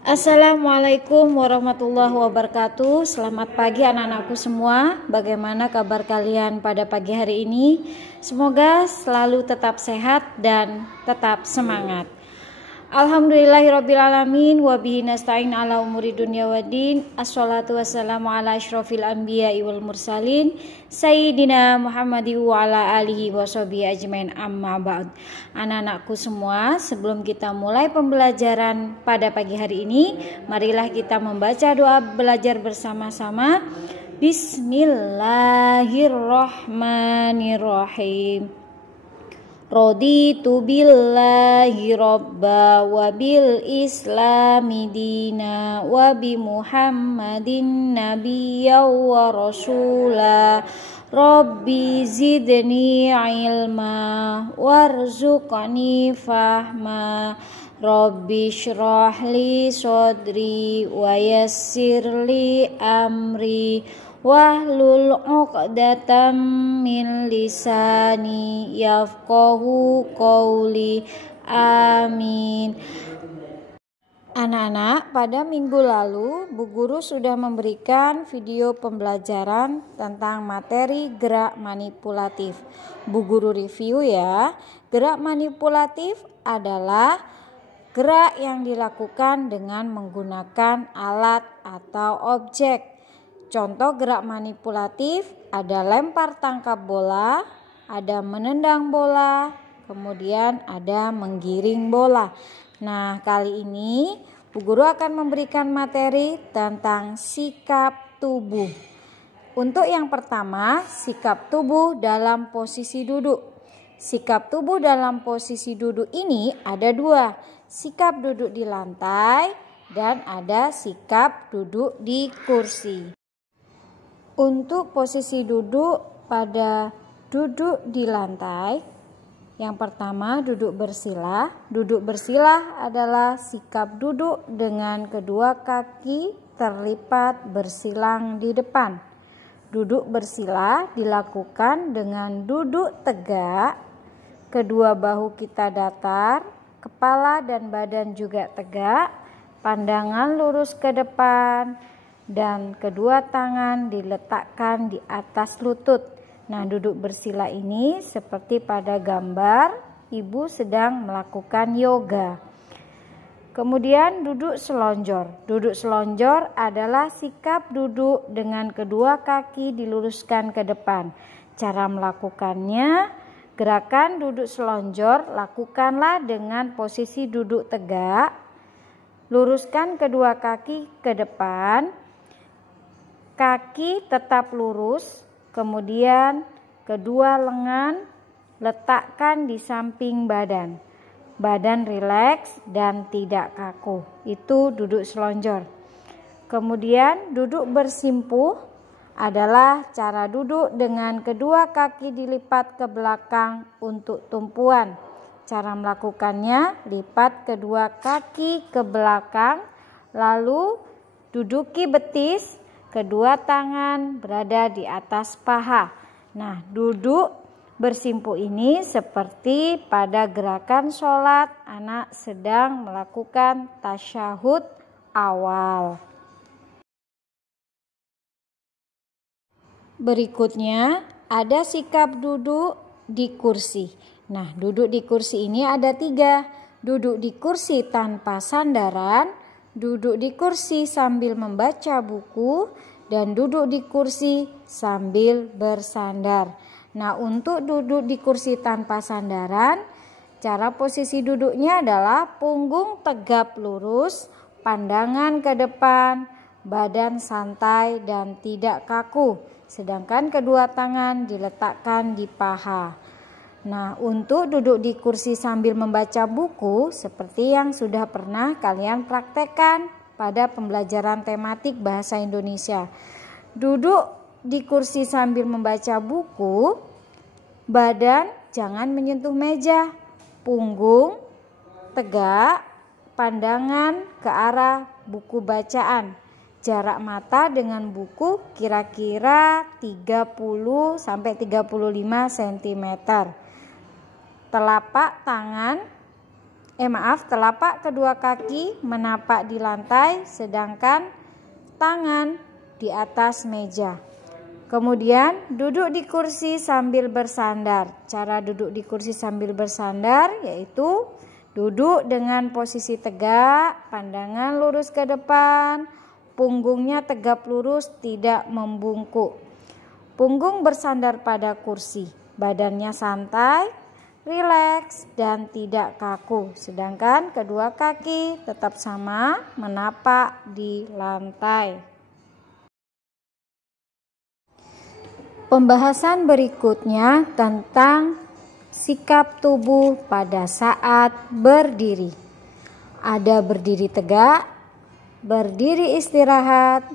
Assalamualaikum warahmatullahi wabarakatuh. Selamat pagi anak-anakku semua. Bagaimana kabar kalian pada pagi hari ini? Semoga selalu tetap sehat dan tetap semangat. Alhamdulillahirrabbilalamin. Wabihi nasta'in ala umuri dunia waddin. Assalatu wassalamu ala asyrafil anbiya'i wal mursalin Sayyidina Muhammadi wa ala alihi wa sahbihi ajmain, amma ba'd. Anak-anakku semua, sebelum kita mulai pembelajaran pada pagi hari ini, marilah kita membaca doa belajar bersama-sama. Bismillahirrahmanirrahim. Raditu billahi robba wa bil islami dina wa bi muhammadin nabiyya wa rasula. Rabbi zidni ilma warzuqni fahma. Rabbi syrah li sodri wa yassir li amri wahlul 'uqdatam min lisani yafqahu qawli. Amin. Anak-anak, pada minggu lalu Bu Guru sudah memberikan video pembelajaran tentang materi gerak manipulatif. Bu Guru review ya. Gerak manipulatif adalah gerak yang dilakukan dengan menggunakan alat atau objek. Contoh gerak manipulatif ada lempar tangkap bola, ada menendang bola, kemudian ada menggiring bola. Nah, kali ini Bu Guru akan memberikan materi tentang sikap tubuh. Untuk yang pertama, sikap tubuh dalam posisi duduk. Sikap tubuh dalam posisi duduk ini ada dua, sikap duduk di lantai dan ada sikap duduk di kursi. Untuk posisi duduk pada duduk di lantai, yang pertama duduk bersila. Duduk bersila adalah sikap duduk dengan kedua kaki terlipat bersilang di depan. Duduk bersila dilakukan dengan duduk tegak, kedua bahu kita datar, kepala dan badan juga tegak, pandangan lurus ke depan, dan kedua tangan diletakkan di atas lutut. Nah, duduk bersila ini seperti pada gambar ibu sedang melakukan yoga. Kemudian duduk selonjor. Duduk selonjor adalah sikap duduk dengan kedua kaki diluruskan ke depan. Cara melakukannya, gerakan duduk selonjor lakukanlah dengan posisi duduk tegak. Luruskan kedua kaki ke depan. Kaki tetap lurus, kemudian kedua lengan letakkan di samping badan. Badan rileks dan tidak kaku. Itu duduk selonjor. Kemudian duduk bersimpuh adalah cara duduk dengan kedua kaki dilipat ke belakang untuk tumpuan. Cara melakukannya, lipat kedua kaki ke belakang, lalu duduki betis. Kedua tangan berada di atas paha. Nah, duduk bersimpuh ini seperti pada gerakan sholat anak sedang melakukan tasyahud awal. Berikutnya ada sikap duduk di kursi. Nah, duduk di kursi ini ada tiga. Duduk di kursi tanpa sandaran, duduk di kursi sambil membaca buku, dan duduk di kursi sambil bersandar. Nah, untuk duduk di kursi tanpa sandaran, cara posisi duduknya adalah punggung tegap lurus, pandangan ke depan, badan santai dan tidak kaku, sedangkan kedua tangan diletakkan di paha. Nah, untuk duduk di kursi sambil membaca buku seperti yang sudah pernah kalian praktekkan pada pembelajaran tematik bahasa Indonesia. Duduk di kursi sambil membaca buku, badan jangan menyentuh meja, punggung tegak, pandangan ke arah buku bacaan. Jarak mata dengan buku kira-kira 30 sampai 35 cm. Telapak tangan telapak kedua kaki menapak di lantai, sedangkan tangan di atas meja. Kemudian duduk di kursi sambil bersandar. Cara duduk di kursi sambil bersandar yaitu duduk dengan posisi tegak, pandangan lurus ke depan, punggungnya tegap lurus, tidak membungkuk. Punggung bersandar pada kursi, badannya santai, rileks, dan tidak kaku. Sedangkan kedua kaki tetap sama menapak di lantai. Pembahasan berikutnya tentang sikap tubuh pada saat berdiri. Ada berdiri tegak, berdiri istirahat,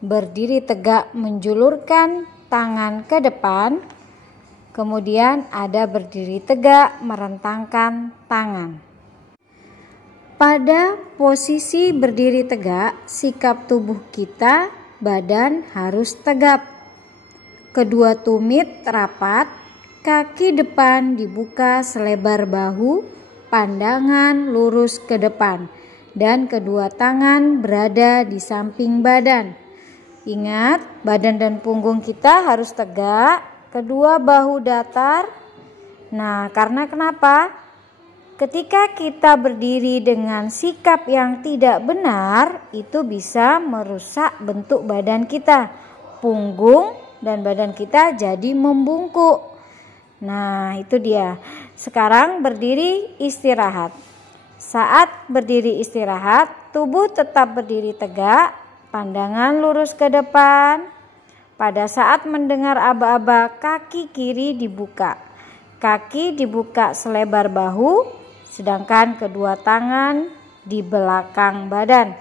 berdiri tegak menjulurkan tangan ke depan, kemudian ada berdiri tegak merentangkan tangan. Pada posisi berdiri tegak, sikap tubuh kita, badan harus tegap. Kedua tumit rapat, kaki depan dibuka selebar bahu, pandangan lurus ke depan, dan kedua tangan berada di samping badan. Ingat, badan dan punggung kita harus tegak, kedua bahu datar. Nah, karena kenapa? Ketika kita berdiri dengan sikap yang tidak benar, itu bisa merusak bentuk badan kita. Punggung dan badan kita jadi membungkuk. Nah, itu dia. Sekarang berdiri istirahat. Saat berdiri istirahat, tubuh tetap berdiri tegak, pandangan lurus ke depan. Pada saat mendengar aba-aba, kaki kiri dibuka. Kaki dibuka selebar bahu, sedangkan kedua tangan di belakang badan.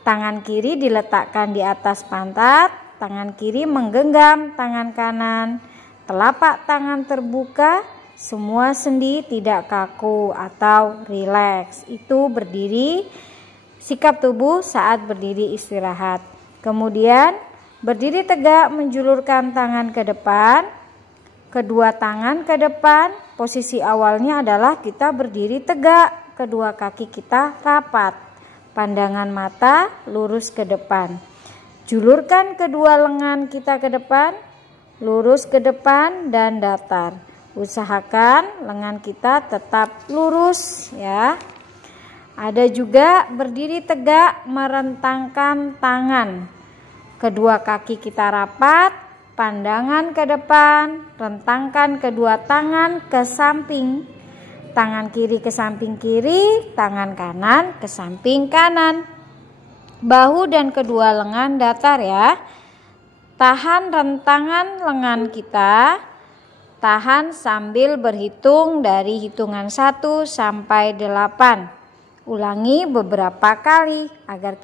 Tangan kiri diletakkan di atas pantat. Tangan kiri menggenggam tangan kanan, telapak tangan terbuka, semua sendi tidak kaku atau rileks. Itu berdiri, sikap tubuh saat berdiri istirahat. Kemudian berdiri tegak menjulurkan tangan ke depan, kedua tangan ke depan. Posisi awalnya adalah kita berdiri tegak, kedua kaki kita rapat, pandangan mata lurus ke depan. Julurkan kedua lengan kita ke depan, lurus ke depan dan datar. Usahakan lengan kita tetap lurus ya. Ada juga berdiri tegak merentangkan tangan. Kedua kaki kita rapat, pandangan ke depan, rentangkan kedua tangan ke samping. Tangan kiri ke samping kiri, tangan kanan ke samping kanan. Bahu dan kedua lengan datar ya. Tahan rentangan lengan kita. Tahan sambil berhitung dari hitungan 1 sampai 8. Ulangi beberapa kali agar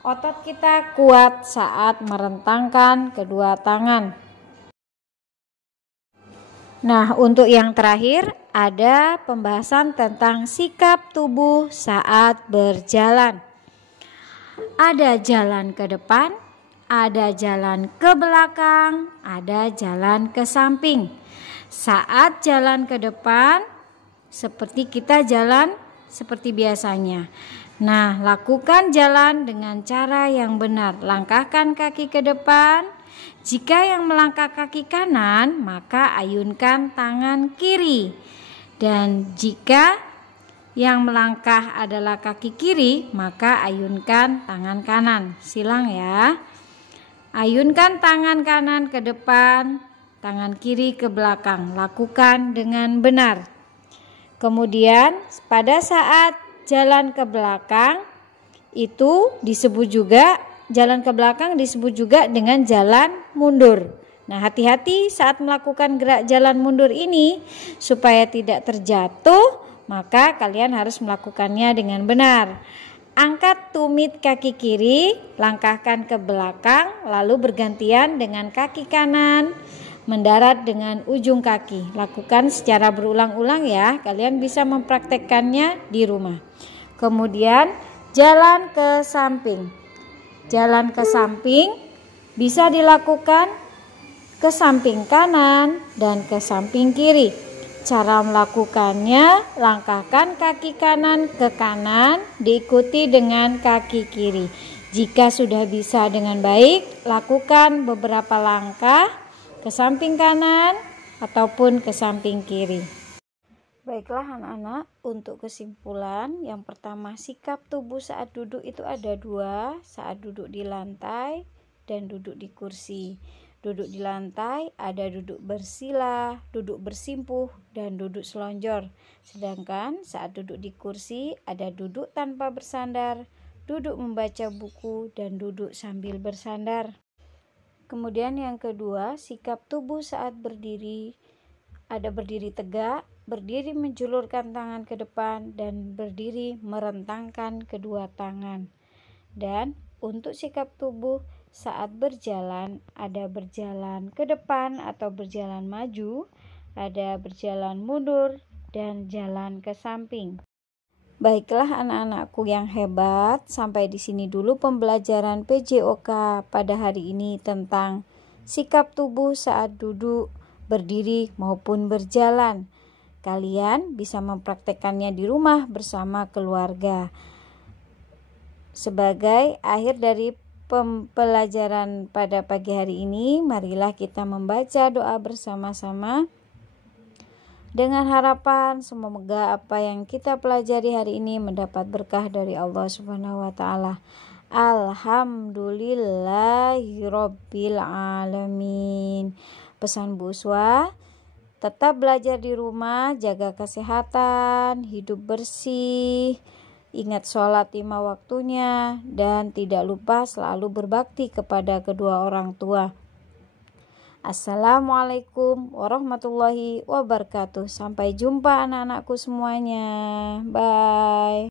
otot kita kuat saat merentangkan kedua tangan. Nah, untuk yang terakhir ada pembahasan tentang sikap tubuh saat berjalan. Ada jalan ke depan, ada jalan ke belakang, ada jalan ke samping. Saat jalan ke depan, seperti kita jalan seperti biasanya. Nah, lakukan jalan dengan cara yang benar. Langkahkan kaki ke depan. Jika yang melangkah kaki kanan, maka ayunkan tangan kiri. Dan jika yang melangkah adalah kaki kiri, maka ayunkan tangan kanan. Silang ya. Ayunkan tangan kanan ke depan, tangan kiri ke belakang. Lakukan dengan benar. Kemudian pada saat jalan ke belakang, itu disebut juga, jalan ke belakang disebut juga dengan jalan mundur. Nah, hati-hati saat melakukan gerak jalan mundur ini supaya tidak terjatuh. Maka kalian harus melakukannya dengan benar. Angkat tumit kaki kiri, langkahkan ke belakang, lalu bergantian dengan kaki kanan, mendarat dengan ujung kaki. Lakukan secara berulang-ulang ya, kalian bisa mempraktekkannya di rumah. Kemudian jalan ke samping. Jalan ke samping bisa dilakukan ke samping kanan dan ke samping kiri. Cara melakukannya, langkahkan kaki kanan ke kanan, diikuti dengan kaki kiri. Jika sudah bisa dengan baik, lakukan beberapa langkah ke samping kanan ataupun ke samping kiri. Baiklah anak-anak, untuk kesimpulan, yang pertama, sikap tubuh saat duduk itu ada dua, saat duduk di lantai dan duduk di kursi. Duduk di lantai ada duduk bersila, duduk bersimpuh, dan duduk selonjor. Sedangkan saat duduk di kursi ada duduk tanpa bersandar, duduk membaca buku, dan duduk sambil bersandar. Kemudian yang kedua, sikap tubuh saat berdiri. Ada berdiri tegak, berdiri menjulurkan tangan ke depan, dan berdiri merentangkan kedua tangan. Dan untuk sikap tubuh saat berjalan, ada berjalan ke depan atau berjalan maju, ada berjalan mundur, dan jalan ke samping. Baiklah anak-anakku yang hebat, sampai di sini dulu pembelajaran PJOK pada hari ini tentang sikap tubuh saat duduk, berdiri maupun berjalan. Kalian bisa mempraktekkannya di rumah bersama keluarga. Sebagai akhir dari pembelajaran pada pagi hari ini, marilah kita membaca doa bersama-sama dengan harapan semoga apa yang kita pelajari hari ini mendapat berkah dari Allah Subhanahu wa taala. Alhamdulillahirabbil alamin. Pesan Bu Uswa, tetap belajar di rumah, jaga kesehatan, hidup bersih, ingat sholat 5 waktunya, dan tidak lupa selalu berbakti kepada kedua orang tua. Assalamualaikum warahmatullahi wabarakatuh. Sampai jumpa anak-anakku semuanya. Bye.